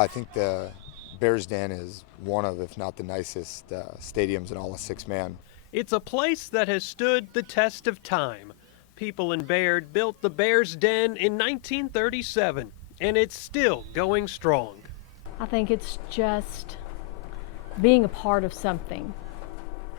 I think the Bears Den is one of, if not the nicest stadiums in all of six-man. It's a place that has stood the test of time. People in Baird built the Bears Den in 1937, and it's still going strong. I think it's just being a part of something,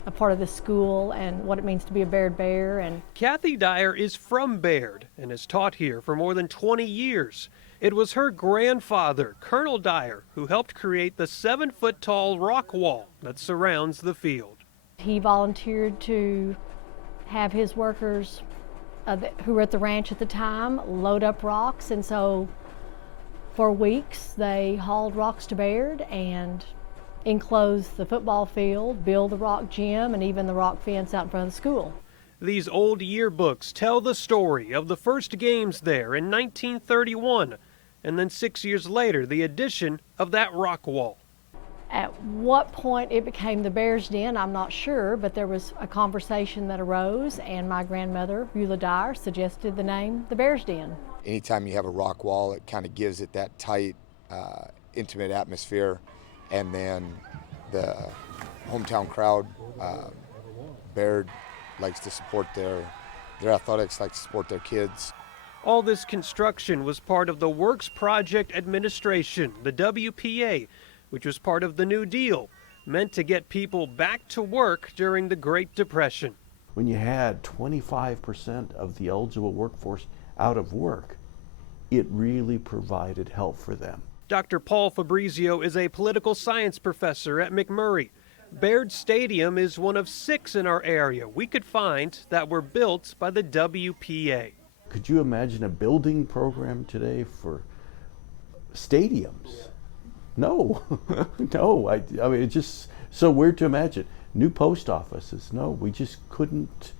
a part of the school and what it means to be a Baird Bear. And Kathy Dyer is from Baird and has taught here for more than 20 years. It was her grandfather, Colonel Dyer, who helped create the 7-foot-tall rock wall that surrounds the field. he volunteered to have his workers who were at the ranch at the time load up rocks, and so for weeks they hauled rocks to Baird and enclosed the football field, build the rock gym, and even the rock fence out in front of the school. These old yearbooks tell the story of the first games there in 1931, and then 6 years later, the addition of that rock wall. At what point it became the Bears Den, I'm not sure, but there was a conversation that arose, and my grandmother, Beulah Dyer, suggested the name the Bears Den. Anytime you have a rock wall, it kind of gives it that tight, intimate atmosphere, and then the hometown crowd, Baird likes to support their athletics, likes to support their kids. All this construction was part of the Works Project Administration, the WPA, which was part of the New Deal, meant to get people back to work during the Great Depression. When you had 25% of the eligible workforce out of work, it really provided help for them. Dr. Paul Fabrizio is a political science professor at McMurray. Baird Stadium is one of 6 in our area we could find that were built by the WPA. Could you imagine a building program today for stadiums? No, no, I mean, it's just so weird to imagine. New post offices, no, we just couldn't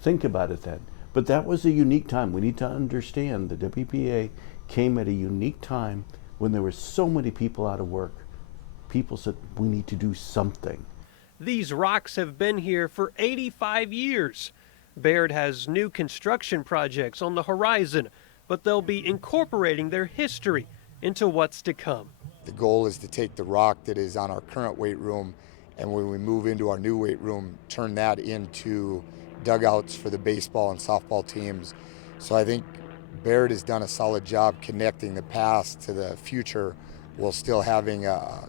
think about it then. But that was a unique time. We need to understand the WPA came at a unique time when there were so many people out of work. People said, we need to do something. These rocks have been here for 85 years. Baird has new construction projects on the horizon, but they'll be incorporating their history into what's to come. The goal is to take the rock that is on our current weight room, and when we move into our new weight room, turn that into dugouts for the baseball and softball teams. So I think Baird has done a solid job connecting the past to the future while still having a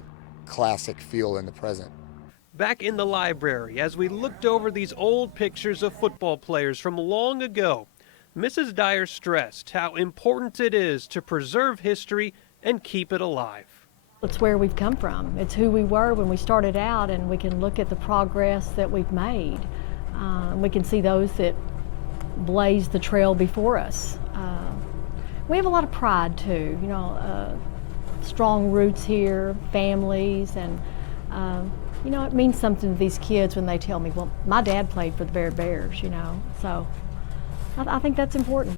classic feel in the present. Back in the library, as we looked over these old pictures of football players from long ago, Mrs. Dyer stressed how important it is to preserve history and keep it alive. It's where we've come from. It's who we were when we started out, and we can look at the progress that we've made. We can see those that blazed the trail before us. We have a lot of pride too, you know, strong roots here, families, and you know, it means something to these kids when they tell me, well, my dad played for the Baird Bears, you know, so I think that's important.